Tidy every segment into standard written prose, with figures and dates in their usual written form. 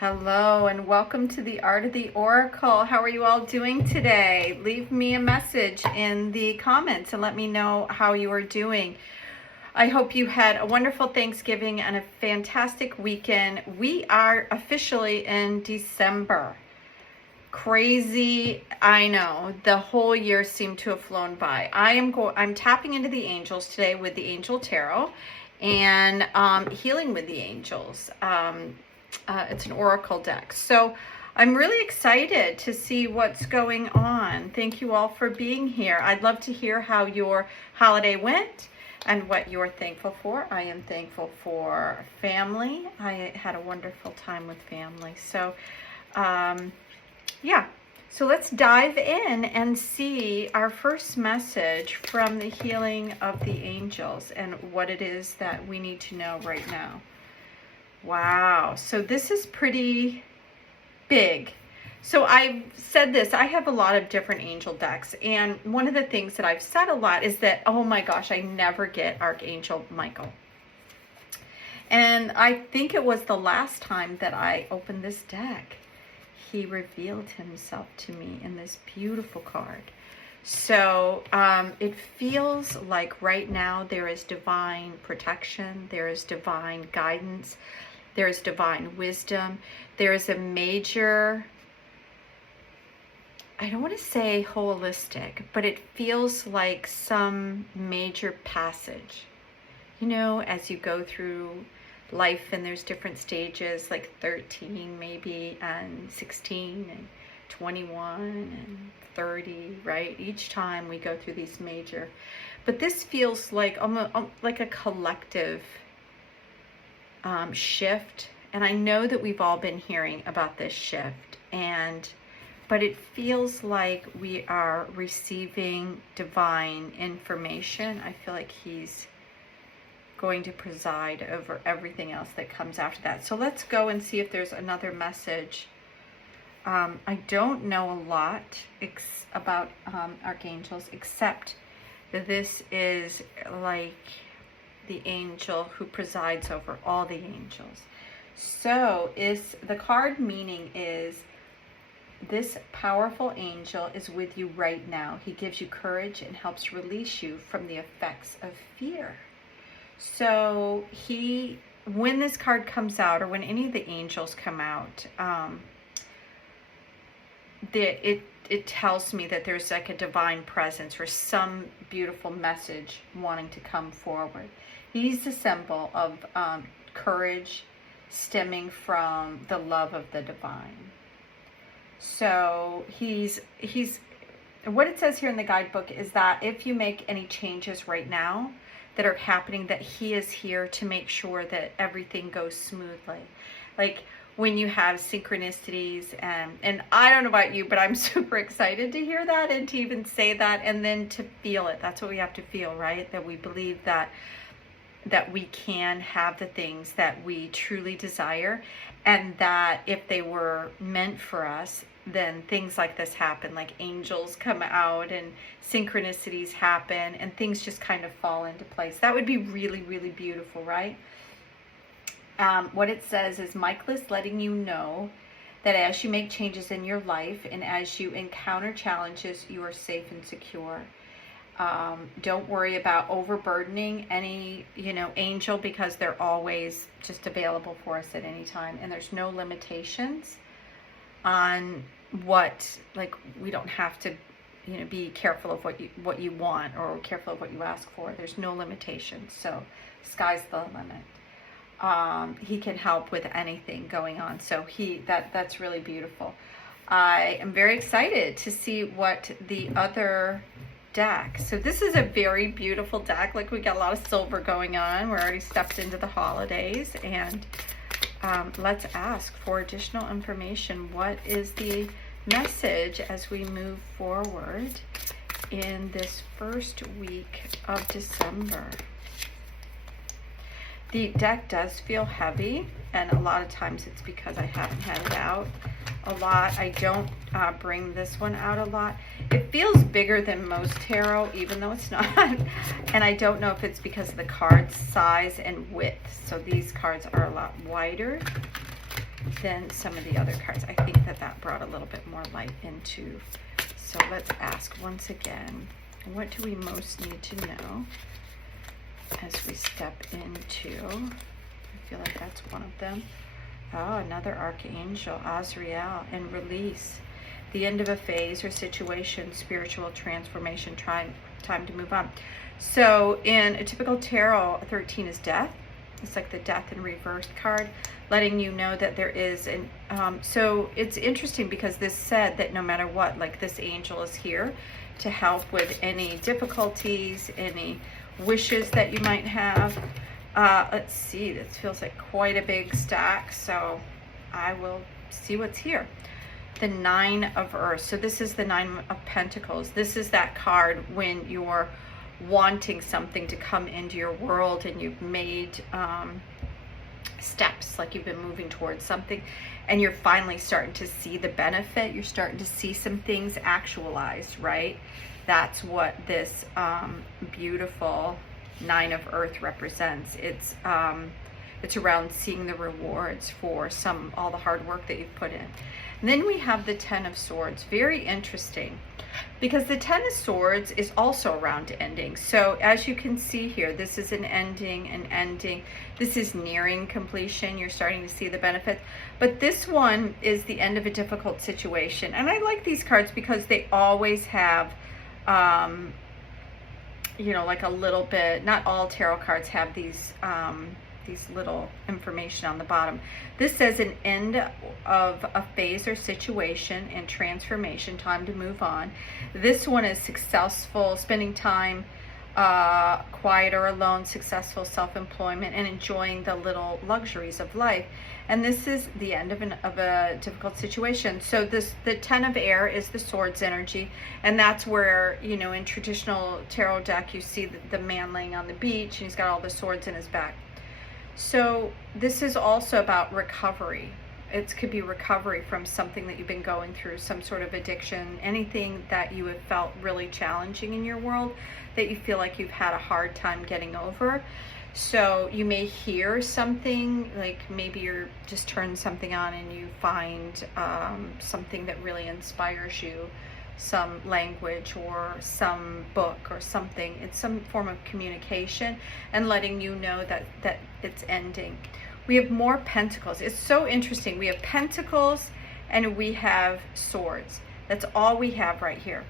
Hello and welcome to the Art of the Oracle. How are you all doing today? Leave me a message in the comments and let me know how you are doing. I hope you had a wonderful Thanksgiving and a fantastic weekend. We are officially in December. Crazy, I know. The whole year seemed to have flown by. I'm tapping into the angels today with the Angel Tarot and healing with the angels. It's an oracle deck. So I'm really excited to see what's going on. Thank you all for being here. I'd love to hear how your holiday went and what you're thankful for. I am thankful for family. I had a wonderful time with family. So, yeah. So let's dive in and see our first message from the healing of the angels and what it is that we need to know right now. Wow, so this is pretty big. So I've said this, I have a lot of different angel decks, and one of the things that I've said a lot is that, oh my gosh, I never get Archangel Michael. And I think it was the last time that I opened this deck, he revealed himself to me in this beautiful card. So it feels like right now there is divine protection, there is divine guidance, there is divine wisdom, there is a major, I don't want to say holistic, but it feels like some major passage. You know, as you go through life and there's different stages, like 13 maybe, and 16 and 21 and 30, right? Each time we go through these major, but this feels like almost like a collective shift. And I know that we've all been hearing about this shift, but it feels like we are receiving divine information. I feel like he's going to preside over everything else that comes after that. So let's go and see if there's another message. I don't know a lot about archangels, except that this is like the angel who presides over all the angels. So the card meaning is, this powerful angel is with you right now. He gives you courage and helps release you from the effects of fear. So when this card comes out, or when any of the angels come out, it tells me that there's like a divine presence or some beautiful message wanting to come forward. He's the symbol of courage stemming from the love of the divine. So what it says here in the guidebook is that if you make any changes right now that are happening, that he is here to make sure that everything goes smoothly. Like when you have synchronicities, and I don't know about you, but I'm super excited to hear that and to even say that and then to feel it. That's what we have to feel, right? That we believe that we can have the things that we truly desire, and that if they were meant for us, then things like this happen, like angels come out and synchronicities happen and things just kind of fall into place. That would be really, really beautiful, right? What it says is, Michael is letting you know that as you make changes in your life and as you encounter challenges, you are safe and secure. Don't worry about overburdening any, angel, because they're always just available for us at any time. And there's no limitations on we don't have to, be careful of what you want or careful of what you ask for. There's no limitations. So sky's the limit. He can help with anything going on. So that's really beautiful. I am very excited to see what the other deck. So this is a very beautiful deck. Like, we got a lot of silver going on. We're already stepped into the holidays, and let's ask for additional information. What is the message as we move forward in this first week of December? The deck does feel heavy, and a lot of times it's because I haven't had it out a lot. I don't bring this one out a lot. It feels bigger than most tarot, even though it's not. And I don't know if it's because of the card size and width. So these cards are a lot wider. than some of the other cards. I think that brought a little bit more light into. So let's ask once again, what do we most need to know as we step into, I feel like that's one of them. Oh, another Archangel, Azrael, and release. The end of a phase or situation, spiritual transformation, time to move on. So in a typical tarot, 13 is death. It's like the death in reverse card, letting you know that there is an, so it's interesting because this said that no matter what, like this angel is here to help with any difficulties, any wishes that you might have. Let's see, this feels like quite a big stack, so I will see what's here. The Nine of Earth. So this is the Nine of Pentacles. This is that card when you're wanting something to come into your world and you've made steps, like you've been moving towards something and you're finally starting to see the benefit. You're starting to see some things actualized, right? That's what this beautiful Nine of Earth represents. It's around seeing the rewards for all the hard work that you've put in. And then we have the Ten of Swords. Very interesting, because the Ten of Swords is also around ending. So as you can see here, this is an ending. This is nearing completion. You're starting to see the benefits. But this one is the end of a difficult situation. And I like these cards because they always have, you know, like a little bit, not all tarot cards have these little information on the bottom. This says an end of a phase or situation and transformation, time to move on. This one is successful, spending time quiet or alone, successful self-employment, and enjoying the little luxuries of life. And this is the end of a difficult situation. So the Ten of Air is the Swords energy, and that's where, you know, in traditional tarot deck you see the man laying on the beach and he's got all the swords in his back. So this is also about recovery. It could be recovery from something that you've been going through, some sort of addiction, anything that you have felt really challenging in your world that you feel like you've had a hard time getting over. So you may hear something, like maybe you're just turning something on and you find something that really inspires you, some language or some book or something. It's some form of communication and letting you know that it's ending. We have more pentacles. It's so interesting. We have pentacles and we have swords. That's all we have right here.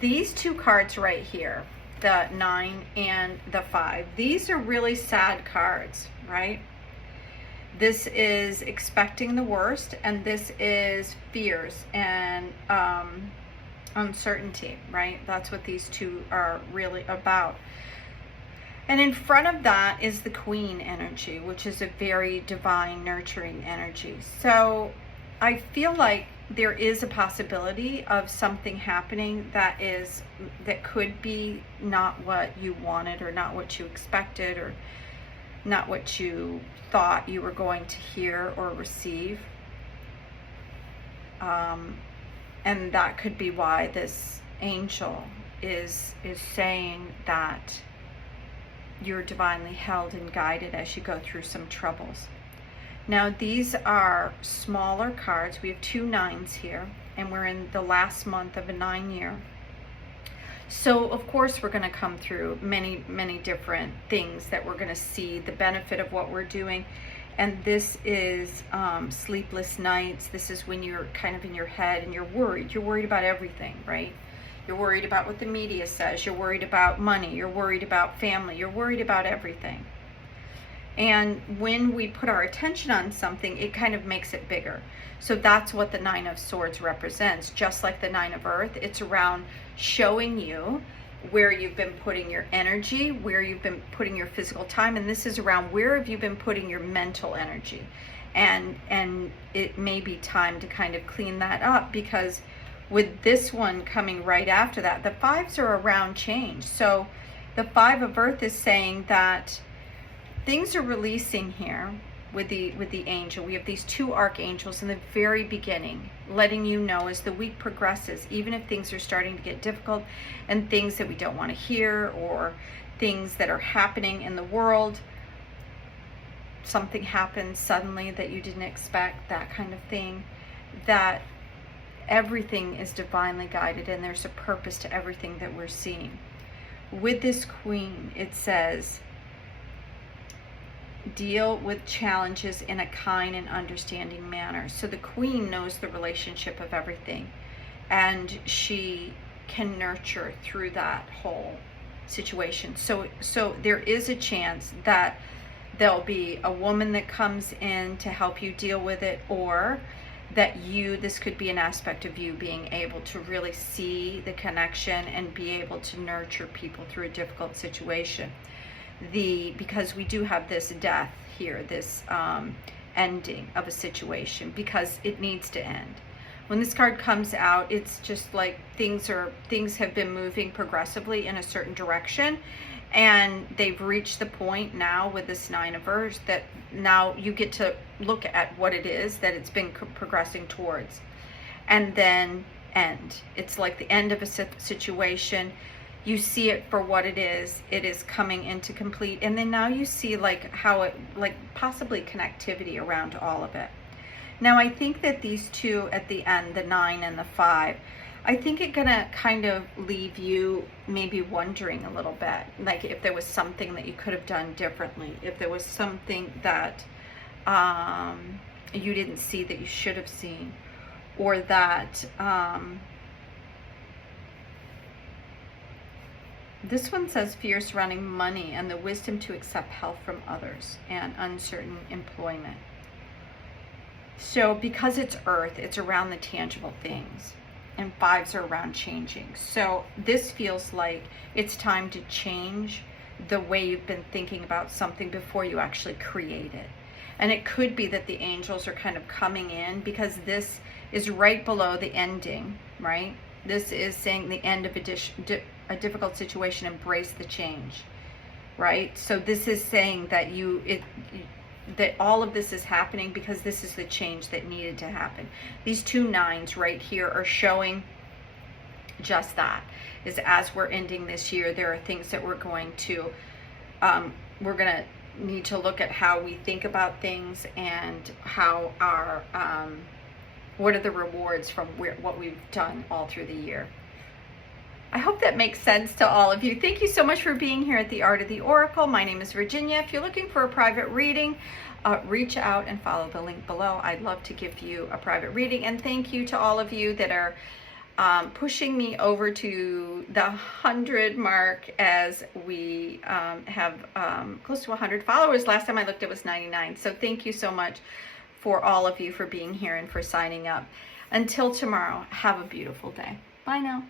These two cards right here, the 9 and the 5, these are really sad cards, right? This is expecting the worst, and this is fears and uncertainty, right? That's what these two are really about. And in front of that is the Queen energy, which is a very divine, nurturing energy. So I feel like there is a possibility of something happening that could be not what you wanted or not what you expected or not what you thought you were going to hear or receive. And that could be why this angel is saying that you're divinely held and guided as you go through some troubles. Now these are smaller cards. We have 2 9s here, and we're in the last month of a 9-year. So of course we're going to come through many different things that we're going to see the benefit of what we're doing. And this is sleepless nights. This is when you're kind of in your head and you're worried. You're worried about everything, right? You're worried about what the media says. You're worried about money. You're worried about family. You're worried about everything. And when we put our attention on something, it kind of makes it bigger. So that's what the 9 of Swords represents. Just like the 9 of Earth, it's around showing you where you've been putting your energy, where you've been putting your physical time, and this is around where have you been putting your mental energy. And it may be time to kind of clean that up, because with this one coming right after that, the 5s are around change. So the 5 of Earth is saying that things are releasing here with the angel. We have these 2 archangels in the very beginning, letting you know as the week progresses, even if things are starting to get difficult and things that we don't want to hear or things that are happening in the world, something happens suddenly that you didn't expect, that kind of thing, that everything is divinely guided and there's a purpose to everything that we're seeing. With this Queen, it says, deal with challenges in a kind and understanding manner. So the Queen knows the relationship of everything, and she can nurture through that whole situation. So there is a chance that there'll be a woman that comes in to help you deal with it, or that this could be an aspect of you being able to really see the connection and be able to nurture people through a difficult situation. Because we do have this death here, this ending of a situation, because it needs to end. When this card comes out, it's just like things have been moving progressively in a certain direction, and they've reached the point now with this Nine of Earth that now you get to look at what it is that it's been progressing towards, and then end. It's like the end of a situation. You see it for what it is. It is coming into complete, and then now you see like how it, like possibly connectivity around all of it. Now I think that these two at the end, the 9 and the 5, I think it's gonna kind of leave you maybe wondering a little bit, like if there was something that you could have done differently, if there was something that you didn't see that you should have seen, or that this one says fear surrounding money and the wisdom to accept help from others and uncertain employment. So because it's Earth, it's around the tangible things, and 5s are around changing. So this feels like it's time to change the way you've been thinking about something before you actually create it. And it could be that the angels are kind of coming in, because this is right below the ending, right? This is saying the end of a difficult situation, embrace the change, right? So this is saying that that all of this is happening because this is the change that needed to happen. These 2 9s right here are showing just that, is as we're ending this year, there are things that we're going to need to look at how we think about things, and how our what are the rewards from what we've done all through the year. I hope that makes sense to all of you. Thank you so much for being here at the Art of the Oracle. My name is Virginia. If you're looking for a private reading, reach out and follow the link below. I'd love to give you a private reading. And thank you to all of you that are pushing me over to the 100 mark, as we have close to 100 followers. Last time I looked, it was 99. So thank you so much for all of you for being here and for signing up. Until tomorrow, have a beautiful day. Bye now.